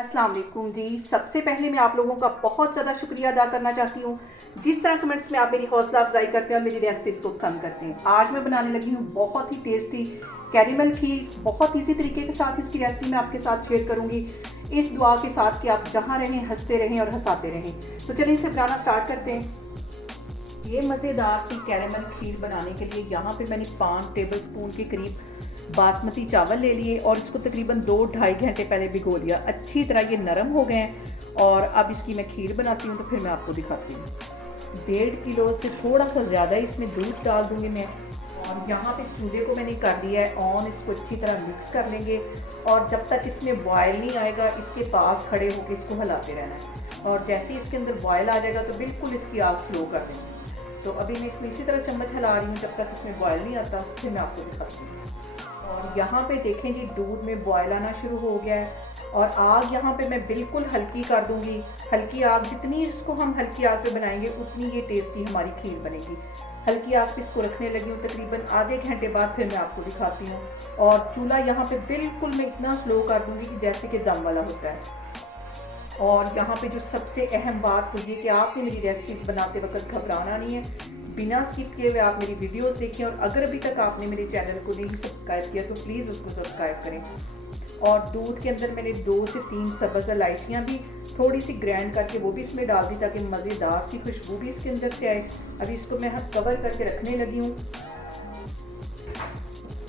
अस्सलाम वालेकुम जी। सबसे पहले मैं आप लोगों का बहुत ज़्यादा शुक्रिया अदा करना चाहती हूँ जिस तरह कमेंट्स में आप मेरी हौसला अफजाई करते हैं और मेरी रेसिपीज़ को पसंद करते हैं। आज मैं बनाने लगी हूँ बहुत ही टेस्टी कैरेमल खीर। बहुत इजी तरीके के साथ इसकी रेसिपी मैं आपके साथ शेयर करूँगी, इस दुआ के साथ कि आप जहाँ रहें हंसते रहें और हंसाते रहें। तो चलिए इसे बनाना स्टार्ट करते हैं। ये मज़ेदार सी कैरेमल खीर बनाने के लिए यहाँ पे मैंने 5 टेबल स्पून के करीब बासमती चावल ले लिए और इसको तकरीबन 2-2.5 घंटे पहले भिगो लिया। अच्छी तरह ये नरम हो गए हैं और अब इसकी मैं खीर बनाती हूँ तो फिर मैं आपको दिखाती हूँ। 1.5 किलो से थोड़ा सा ज़्यादा इसमें दूध डाल दूँगी मैं। और यहाँ पे चूल्हे को मैंने कर दिया है ऑन। इसको अच्छी तरह मिक्स कर लेंगे और जब तक इसमें बॉयल नहीं आएगा इसके पास खड़े होकर इसको हिलाते रहना है। और जैसे ही इसके अंदर बॉयल आ जाएगा तो बिल्कुल इसकी आग स्लो कर देंगे। तो अभी मैं इसमें इसी तरह चम्मच हिला रही हूँ जब तक इसमें बॉयल नहीं आता, फिर मैं आपको दिखाती हूँ। और यहाँ पे देखें जी दूध में बॉयल आना शुरू हो गया है और आग यहाँ पे मैं बिल्कुल हल्की कर दूँगी। हल्की आग, जितनी इसको हम हल्की आग पे बनाएंगे उतनी ये टेस्टी हमारी खीर बनेगी। हल्की आग पे इसको रखने लगी हूँ तकरीबन आधे घंटे बाद, फिर मैं आपको दिखाती हूँ। और चूल्हा यहाँ पे बिल्कुल मैं इतना स्लो कर दूँगी कि जैसे कि दम वाला होता है। और यहाँ पे जो सबसे अहम बात तो ये कि आपने मेरी रेसिपीज़ बनाते वक्त घबराना नहीं है। बिना स्किप किए हुए आप मेरी वीडियोस देखें और अगर अभी तक आपने मेरे चैनल को नहीं सब्सक्राइब किया तो प्लीज़ उसको सब्सक्राइब करें। और दूध के अंदर मैंने 2 से 3 सब्ज़ इलायचियाँ भी थोड़ी सी ग्राइंड करके वो भी इसमें डाल दी ताकि मज़ेदार सी खुशबू भी इसके अंदर से आए। अभी इसको मैं कवर करके रखने लगी हूँ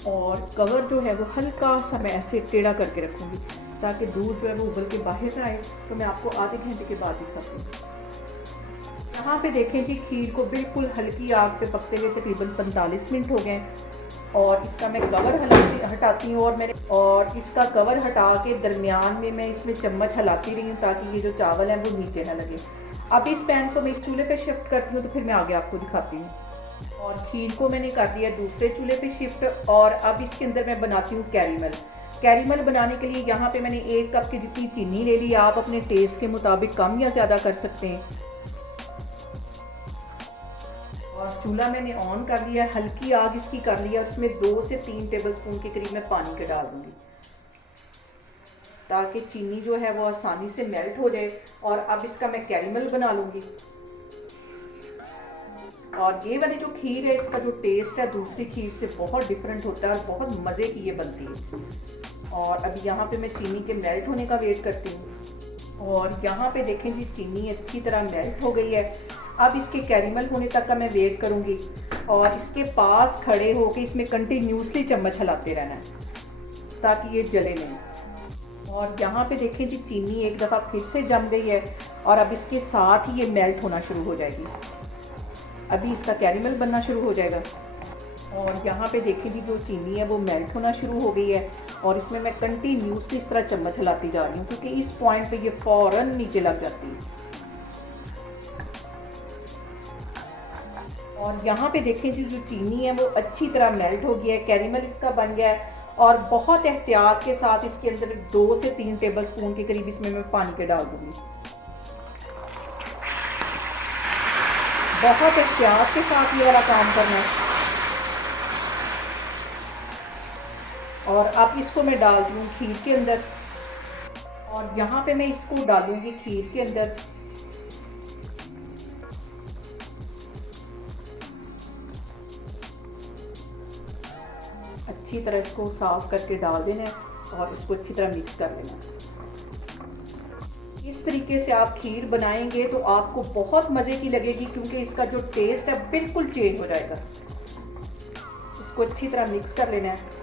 और कवर जो है वो हल्का सा मैं ऐसे टेढ़ा करके रखूँगी ताकि दूध जो है वो उबल के बाहर ना आए। तो मैं आपको आधे घंटे के बाद दिखाती हूँ। यहाँ पे देखें जी खीर को बिल्कुल हल्की आग पे पकते हुए तकरीबन 45 मिनट हो गए और इसका मैं कवर हटाती हूँ और इसका कवर हटा के दरमियान में मैं इसमें चम्मच हिलाती रही हूँ ताकि ये जो चावल है वो नीचे ना लगे। अब इस पैन को मैं इस चूल्हे पे शिफ्ट करती हूँ तो फिर मैं आगे आपको दिखाती हूँ। और खीर को मैंने कर दिया दूसरे चूल्हे पे शिफ्ट और अब इसके अंदर मैं बनाती हूँ कैरेमल। कैरेमल बनाने के लिए यहाँ पे मैंने 1 कप की जितनी चीनी ले ली। आप अपने टेस्ट के मुताबिक कम या ज़्यादा कर सकते हैं। और चूल्हा मैंने ऑन कर लिया, हल्की आग इसकी कर लिया और इसमें 2 से 3 टेबल स्पून के करीब मैं पानी के डाल दूँगी ताकि चीनी जो है वो आसानी से मेल्ट हो जाए। और अब इसका मैं कैरेमल बना लूँगी। और ये वाली जो खीर है इसका जो टेस्ट है दूसरी खीर से बहुत डिफरेंट होता है और बहुत मज़े की ये बनती है। और अभी यहाँ पे मैं चीनी के मेल्ट होने का वेट करती हूँ। और यहाँ पे देखें जी चीनी अच्छी तरह मेल्ट हो गई है। अब इसके कैरेमल होने तक का मैं वेट करूँगी और इसके पास खड़े होकर इसमें कंटिन्यूसली चम्मच हिलाते रहना है ताकि ये जले नहीं। और यहाँ पे देखें जी चीनी एक दफ़ा फिर से जम गई है और अब इसके साथ ही ये मेल्ट होना शुरू हो जाएगी। अभी इसका कैरेमल बनना शुरू हो जाएगा। और यहाँ पे देखें जी जो चीनी है वो मेल्ट होना शुरू हो गई है और इसमें मैं कंटिन्यूसली इस तरह चम्मच हिलाती जा रही हूँ क्योंकि इस पॉइंट पे ये फ़ौरन नीचे लग जाती है। और यहाँ पे देखें जी जो चीनी है वो अच्छी तरह मेल्ट हो गया है, कैरेमल इसका बन गया है। और बहुत एहतियात के साथ इसके अंदर 2 से 3 टेबल स्पून के करीब इसमें मैं पानी के डाल दूँगी। बहुत एहतियात के साथ ये वाला काम करना है। और अब इसको मैं डाल दूँ खीर के अंदर और यहाँ पे मैं इसको डालूँगी खीर के अंदर। अच्छी तरह इसको साफ करके डाल देना है और इसको अच्छी तरह मिक्स कर लेना है। इस तरीके से आप खीर बनाएंगे तो आपको बहुत मज़े की लगेगी क्योंकि इसका जो टेस्ट है बिल्कुल चेंज हो जाएगा। इसको अच्छी तरह मिक्स कर लेना है।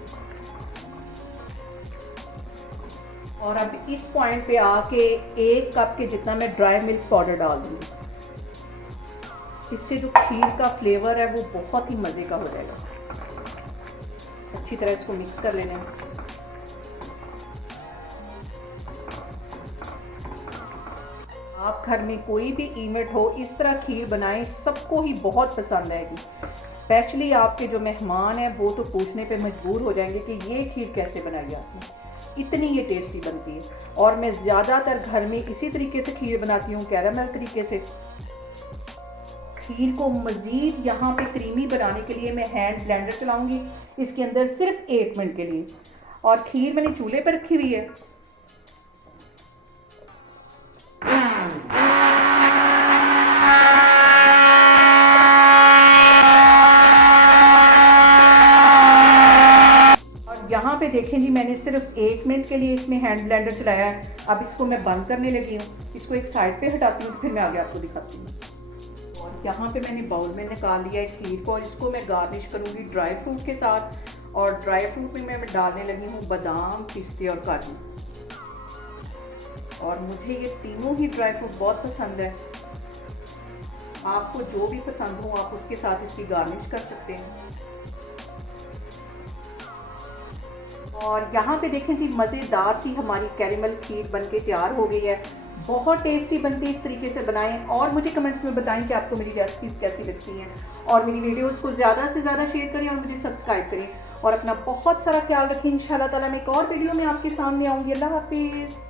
और अब इस पॉइंट पे आके 1 कप के जितना मैं ड्राई मिल्क पाउडर डाल दूँगी। इससे जो खीर का फ्लेवर है वो बहुत ही मज़े का हो जाएगा। अच्छी तरह इसको मिक्स कर लेना है। आप घर में कोई भी इवेंट हो इस तरह खीर बनाएं, सबको ही बहुत पसंद आएगी। स्पेशली आपके जो मेहमान हैं वो तो पूछने पे मजबूर हो जाएंगे कि ये खीर कैसे बनाई आपने, इतनी ये टेस्टी बनती है। और मैं ज़्यादातर घर में इसी तरीके से खीर बनाती हूँ, कैरेमल तरीके से। खीर को मज़ीद यहाँ पे क्रीमी बनाने के लिए मैं हैंड ब्लेंडर चलाऊँगी इसके अंदर सिर्फ 1 मिनट के लिए। और खीर मैंने चूल्हे पर रखी हुई है देखें जी, मैंने सिर्फ 1 मिनट के लिए इसमें हैंड ब्लेंडर चलाया है। अब इसको मैं बंद करने लगी हूँ। इसको एक साइड पे हटाती हूँ, फिर मैं आगे आपको दिखाती हूँ। और यहाँ पे मैंने बाउल में निकाल लिया है खीर को, और इसको मैं गार्निश करूँगी ड्राई फ्रूट के साथ। और ड्राई फ्रूट में मैं डालने लगी हूँ बादाम, पिस्ते और काजू। और मुझे ये तीनों ही ड्राई फ्रूट बहुत पसंद है। आपको जो भी पसंद हो आप उसके साथ इसकी गार्निश कर सकते हैं। और यहाँ पे देखें जी, मज़ेदार सी हमारी कैरेमल खीर बनके तैयार हो गई है। बहुत टेस्टी बनती है, इस तरीके से बनाएं और मुझे कमेंट्स में बताएं कि आपको मेरी रेसिपीज़ कैसी लगती हैं। और मेरी वीडियोस को ज़्यादा से ज़्यादा शेयर करें और मुझे सब्सक्राइब करें। और अपना बहुत सारा ख्याल रखें। इंशाल्लाह ताला मैं एक और वीडियो में आपके सामने आऊँगी। अल्लाह हाफिज़।